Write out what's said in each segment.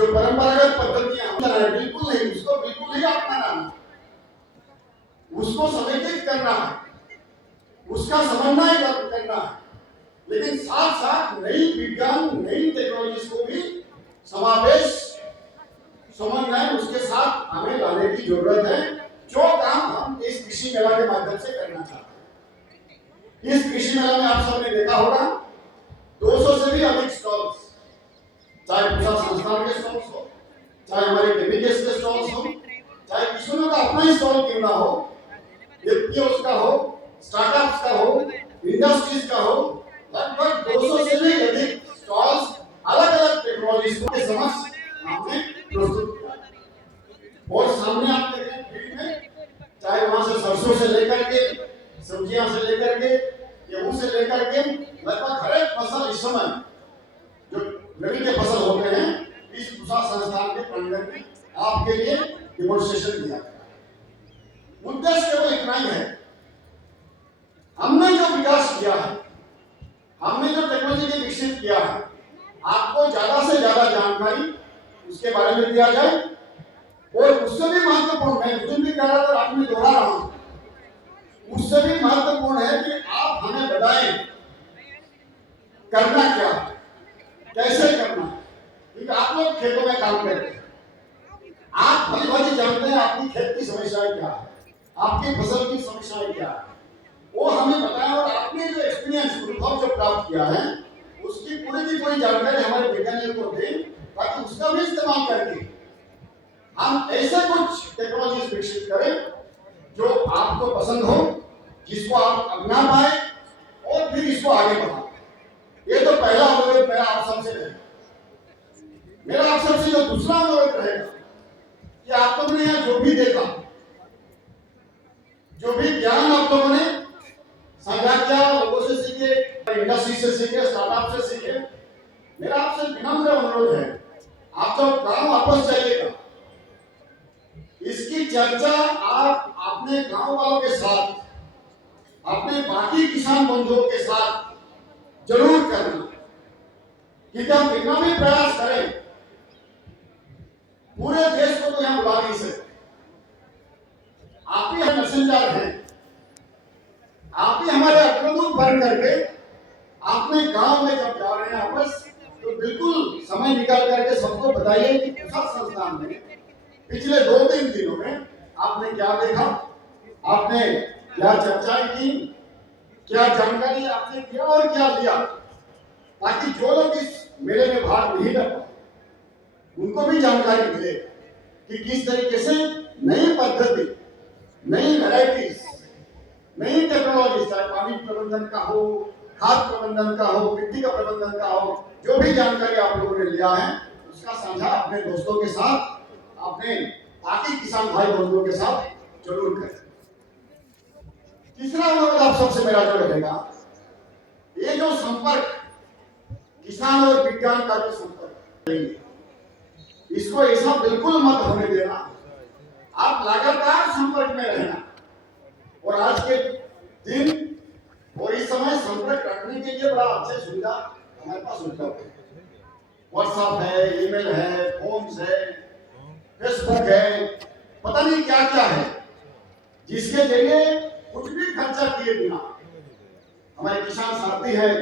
जो परंपरागत पद्धतियां हम बिल्कुल नहीं, उसको बिल्कुल नहीं अपनाना, उसको समेकित करना है, उसका समन्वय करना है, लेकिन साथ साथ नई विज्ञान नई टेक्नोलॉजी को भी समावेश समन्वय उसके साथ हमें लाने की जरूरत है, जो काम हम इस कृषि मेला के माध्यम से करना चाहते हैं। इस कृषि मेला में आप सबने देखा होगा 200 से भी अधिक स्टॉल्स, चाहे पूरा संस्थान के स्टॉल्स हो, चाहे हमारे केमिकल्स के स्टॉल्स हो, चाहे किसानों का अपना ही स्टॉल क्यों ना हो, एफपीओस का हो, स्टार्टअप्स का हो, इंडस्ट्रीज का हो, लगभग 200 से भी अधिक स्टॉल्स अलग अलग टेक्नोलॉजी के समक्ष हमने प्रस्तुत किया। और सामने आप देख रहे हैं फील्ड में, चाहे वहां से सरसों से लेकर के सब्जियां से लेकर के गेहूं से लेकर के लगभग हर एक फसल इस समय जो रबी के फसल होते हैं इस पूसा संस्थान के प्रांगण में आपके लिए डेमोन्स्ट्रेशन किया गया। उद्देश्य केवल इतना ही है, हमने जो विकास किया है, हमने जो टेक्नोलॉजी विकसित किया है, आपको ज्यादा से ज्यादा जानकारी उसके बारे में दिया जाए। और उससे भी महत्वपूर्ण है, मुझे भी कह रहा था, आपने दोहरा रहा हूं, उससे भी महत्वपूर्ण है कि आप हमें बताएं करना क्या, कैसे करना, क्योंकि आप लोग खेतों में काम करते हैं, आप भली भांति जानते हैं आपकी खेत की समस्याएं क्या है, आपकी फसल की समस्याएं क्या है, वो हमें बताएं। और आपने जो एक्सपीरियंस अनुभव जो प्राप्त किया है उसकी पूरी की पूरी जानकारी हमारे वैज्ञानिकों को दें, ताकि उसका भी इस्तेमाल करके हम ऐसे कुछ टेक्नोलॉजी विकसित करें जो आपको पसंद हो, जिसको आप अपना पाए और फिर इसको आगे बढ़ाएं। ये तो पहला अनुरोध मेरा आप सबसे है। मेरा आप सबसे जो दूसरा अनुरोध रहेगा कि आप लोगों ने यहाँ जो भी देखा, जो भी ज्ञान आप लोगों ने साझा किया, लोगों से सीखे, इंडस्ट्री से सीखे, स्टार्टअप से सीखे, मेरा आपसे विनम्र अनुरोध है, आप तो गांव वापस जाइएगा, इसकी चर्चा आप अपने गांव वालों के साथ, अपने बाकी किसान बंधुओं के साथ जरूर करना। क्योंकि हम कितना भी प्रयास करें, पूरे देश को तो हम बुला नहीं सकते, आप ही हम मैसेंजर हैं, आप ही हमारे अग्रदूत बन करके अपने गांव में जब जा रहे हैं वापस, तो बिल्कुल समय निकाल करके सबको बताइए कि पूसा संस्थान में पिछले 2-3 दिनों में आपने क्या देखा, आपने क्या चर्चाएं की, क्या जानकारी आपने किया और क्या लिया, ताकि जो लोग इस मेले में भाग नहीं ले पाए उनको भी जानकारी मिले कि किस तरीके से नई पद्धति, नई वैरायटीज, नई टेक्नोलॉजी, चाहे पानी प्रबंधन का हो, खाद प्रबंधन का हो, मिट्टी का प्रबंधन का हो, जो भी जानकारी आप लोगों ने लिया है उसका साझा अपने दोस्तों के साथ, अपने बाकी किसान भाई बंधुओं के साथ जरूर करें। तीसरा अनुरोध आप सबसे मेरा जो रहेगा, ये जो संपर्क किसान और विज्ञान का जो संपर्क, इसको ऐसा बिल्कुल मत होने देना, आप लगातार संपर्क में रहना। और आज के दिन और इस समय संपर्क रखने के लिए बड़ा अच्छी सुविधा हमारे पास उपलब्ध है, व्हाट्सएप है, ईमेल है, फोन है, फेसबुक है, पता नहीं क्या क्या है, जिसके जरिए कुछ भी खर्चा किए बिना हमारे किसान साथी हैं,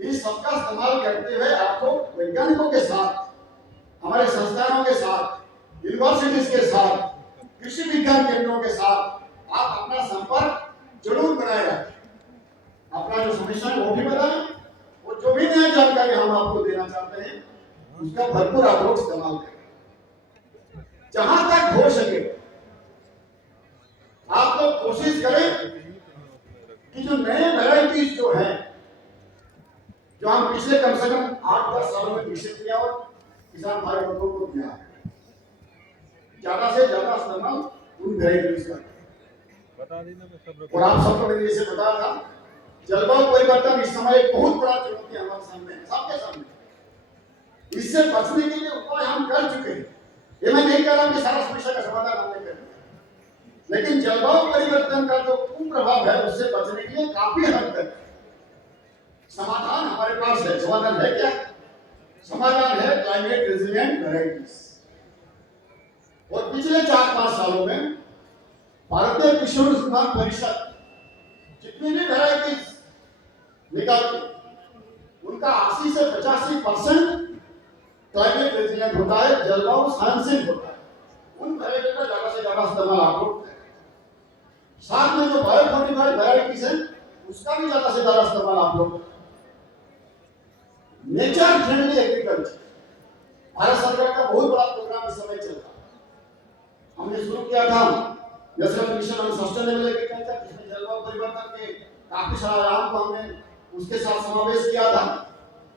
इस सबका इस्तेमाल करते हुए आपको वैज्ञानिकों के साथ, हमारे संस्थानों के साथ, यूनिवर्सिटीज के साथ, कृषि विज्ञान केंद्रों के साथ आप अपना संपर्क जरूर बनाए रखें, अपना जो समस्या है वो भी बताएं, और जो भी नई जानकारी हम आपको देना चाहते हैं उसका भरपूर आप लोग इस्तेमाल करें। जहां तक हो सके आप लोग कोशिश करें कि जो नए वैरायटीज जो है, जो हम पिछले कम से कम 8-10 सालों में विकसित किया और किसान भाई बंधुओं को दिया है, ज्यादा से ज्यादा इस्तेमाल उन वैरायटीज का। और आप सबको मैंने जैसे बताया था, जलवायु परिवर्तन इस समय एक बहुत बड़ा चुनौती हमारे सामने है, सबके सामने। इससे बचने के लिए उपाय हम कर चुके हैं, ये मैं नहीं कह रहा कि सारा समस्या का समाधान हमने कर दिया, लेकिन जलवायु परिवर्तन का जो कुप्रभाव है उससे बचने के लिए काफी हद तक समाधान हमारे पास है। समाधान है क्या? समाधान है क्लाइमेट रेजिलिएंट वैरायटीज। और पिछले 4-5 सालों में भारतीय कृषि अनुसंधान परिषद जितनी भी वैरायटीज निकालती उनका 80 से 85% क्लाइमेट रेजिलिएंट होता है, जलवायु सहनशील होता है। उन वैरायटी का ज्यादा से ज्यादा इस्तेमाल आप लोग करें। साथ में जो बायोफोर्टिफाइड वैरायटीज है उसका भी ज्यादा से ज्यादा इस्तेमाल आप लोग करें। नेचर फ्रेंडली एग्रीकल्चर भारत सरकार का बहुत बड़ा प्रोग्राम इस समय चल रहा है। हमने शुरू किया था national mission on sustainable agriculture, जिसमें जलवायु परिवर्तन के काफी सारे आयाम को हमने उसके साथ समावेश किया था।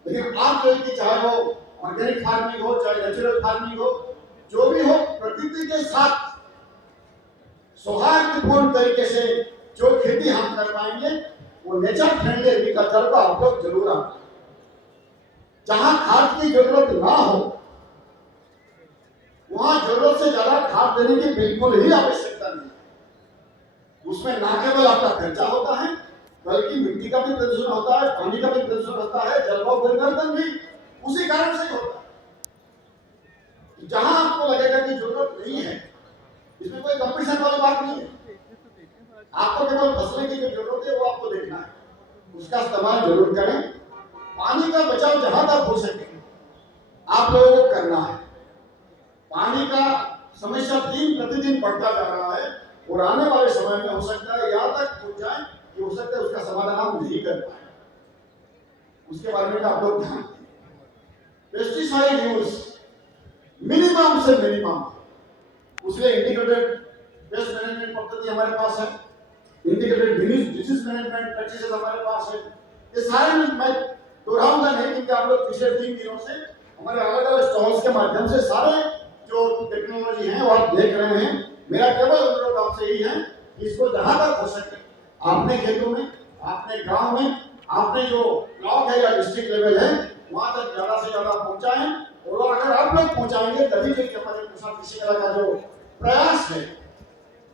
लेकिन आप जो कि चाहे वो ऑर्गेनिक फार्मिंग हो, चाहे नेचुरल फार्मिंग हो, जो भी हो, प्रकृति के साथ सौहार्दपूर्ण तरीके से जो खेती हम कर पाएंगे वो नेचर फ्रेंडली एग्रीकल्चर को आप लोग जरूर अपनाएं। जहां खाद की जरूरत ना हो वहां जरूरत से ज्यादा खाद देने की बिल्कुल ही आवश्यकता नहीं। उसमें ना केवल आपका खर्चा होता है बल्कि मिट्टी का भी प्रदूषण होता है, पानी का भी प्रदूषण होता है, जलवायु परिवर्तन भी उसी कारण से होता है। जहां आपको लगेगा कि जरूरत नहीं है, इसमें कोई कंपटीशन वाली बात नहीं है। आपको केवल फसलें की जो जरूरत है वो आपको देखना है, उसका इस्तेमाल जरूर करें। पानी का बचाव जहां तक हो सके आप लोगों को करना है। पानी का समस्या दिन प्रतिदिन बढ़ता जा रहा है और आने वाले समय में हो सकता है यहाँ तक पहुंच जाए कि हो सकता है उसका समाधान हम नहीं कर पाए। उसके बारे में आप लोग ध्यान दें। पेस्टिसाइड यूज मिनिमम से मिनिमम, उसके इंटीग्रेटेड पेस्ट मैनेजमेंट पद्धति हमारे पास है, इंटीग्रेटेड डिजीज मैनेजमेंट प्रैक्टिसेस हमारे पास है। ये सारे मैं दोहराऊंगा नहीं क्योंकि आप लोग पिछले 3 दिनों से हमारे अलग अलग स्टॉल्स के माध्यम से सारे जो टेक्नोलॉजी है वो आप देख रहे हैं। मेरा केवल अनुरोध आपसे यही है कि इसको जहां तक हो सके आपने खेतों में, आपने गांव में, आपने जो ब्लॉक है या डिस्ट्रिक्ट लेवल है वहां तक ज्यादा से ज्यादा पहुंचाएं। और अगर आप लोग पहुंचाएंगे तभी जाके हमारे प्रसाद कृषि मेला का जो प्रयास है,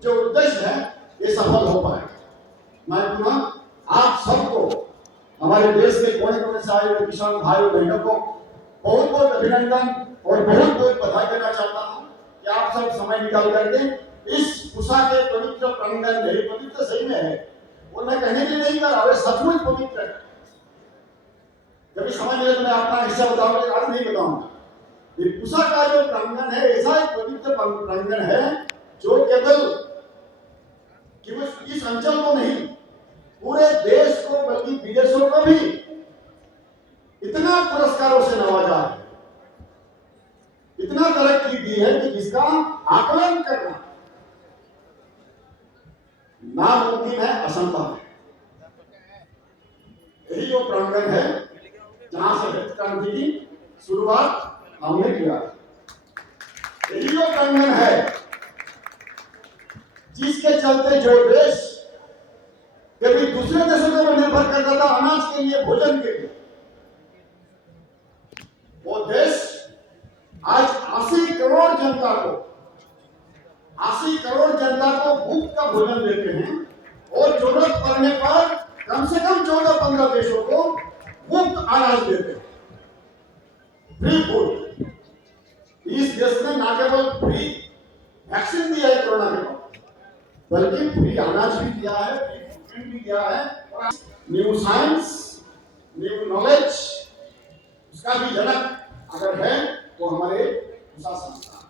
जो उद्देश्य है, ये सफल हो पाएगा। मैं पुनः आप सबको, हमारे देश के कोने कोने से आए हुए किसान भाइयों बहनों को बहुत बहुत अभिनंदन और बहुत बहुत बधाई देना चाहता हूं कि आप सब समय निकाल करके इस पूसा के पवित्र प्रांगण में, पवित्र सही में है वो मैं कहने के लिए नहीं कर रहा, सचमुच पवित्र है। जब समय मिले तो मैं अपना हिस्सा बताऊंगा, आज नहीं बताऊंगा। ये पूसा का जो प्रांगण है ऐसा एक पवित्र प्रांगण है जो केवल इस अंचल को नहीं पूरे देश को बल्कि विदेशों को भी इतना पुरस्कारों से नवाजा है, इतना तरक्की दी है कि जिसका आकलन करना नामुमकिन है, असंभव है। यही वो प्रांगण है जहां से हरित क्रांति की शुरुआत हमने किया। यही वो प्रांगण है जिसके चलते जो देश कभी दूसरे देशों पर निर्भर करता था अनाज के लिए, भोजन के लिए, वो देश आज 80 करोड़ जनता को मुफ्त का भोजन देते हैं और जरूरत पड़ने पर कम से कम 14-15 देशों को मुफ्त अनाज देते हैं, फ्री फूड। इस देश ने न केवल फ्री वैक्सीन दिया है कोरोना के बाद, बल्कि फ्री अनाज भी दिया है, फ्री फूड भी दिया है। और न्यू साइंस, न्यू नॉलेज, उसका भी जनक अगर है तो हमारे पूसा संस्थान।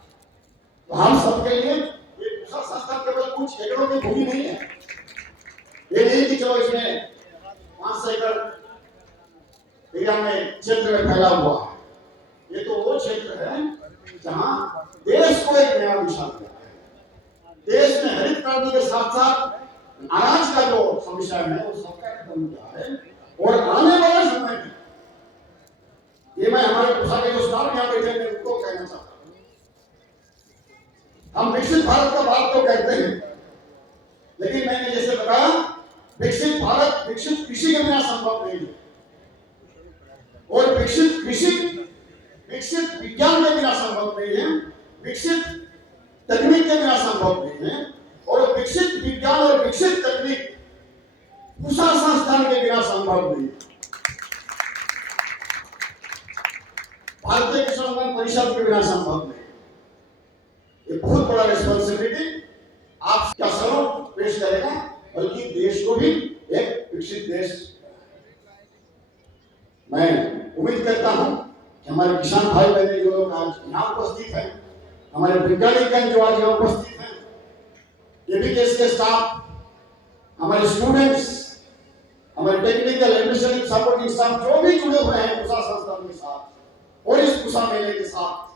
तो हम सबके लिए ये पूसा संस्थान केवल कुछ एकड़ों की भूमि नहीं है। ये नहीं कि चलो इसमें 500 एकड़ एरिया में क्षेत्र में फैला हुआ है। ये तो वो क्षेत्र है जहां देश को एक नया दिशा दिया है। देश में हरित क्रांति के साथ साथ अनाज का जो समस्या है वो सबका खत्म किया है। और आने वाले समय में ये मैं हमारे पूसा के जो स्टाफ यहाँ बैठे हैं उनको कहना चाहता हूँ, हम विकसित भारत का बात तो कहते हैं, लेकिन मैंने जैसे बताया विकसित भारत विकसित कृषि के बिना संभव नहीं है, और विकसित विज्ञान के बिना संभव नहीं है, विकसित तकनीक के बिना संभव नहीं है, और विकसित विज्ञान और विकसित तकनीक पूसा संस्थान के बिना संभव नहीं है। भारतीय कृषि अनुदान परिषद के बिना संभव नहीं। ये बहुत बड़ा रिस्पॉन्सिबिलिटी आप क्या स्वरूप पेश करेगा, बल्कि देश को भी एक विकसित देश। मैं उम्मीद करता हूं कि हमारे किसान भाई बहन जो लोग आज यहाँ उपस्थित हैं, हमारे वैज्ञानिक जो आज यहाँ उपस्थित हैं, एबीकेएस के स्टाफ, हमारे स्टूडेंट्स, हमारे टेक्निकल एडमिनिस्ट्रेटिव सपोर्टिंग स्टाफ जो भी जुड़े हुए हैं पूषा संस्थान के साथ और इस पूषा मेले के साथ,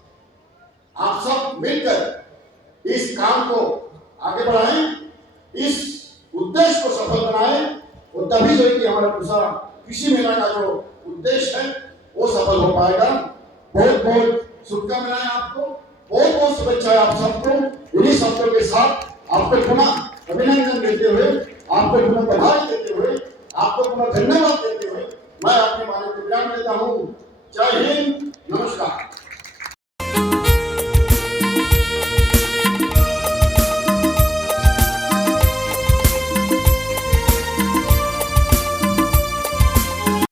आप सब मिलकर इस काम को आगे बढ़ाएं, इस उद्देश्य को सफल बनाएं, और तभी जो कि हमारा पूषा कृषि मेला का जो उद्देश्य है वो सफल हो पाएगा। बहुत बहुत शुभकामनाएं आपको, बहुत बहुत शुभेच्छाएं आप सबको। इन्हीं शब्दों के साथ आपको पुनः अभिनंदन देते हुए, आपको पुनः बधाई देते हुए, आपको पुनः धन्यवाद देते हुए मैं अपनी वाणी को विराम देता हूँ। जय हिंद,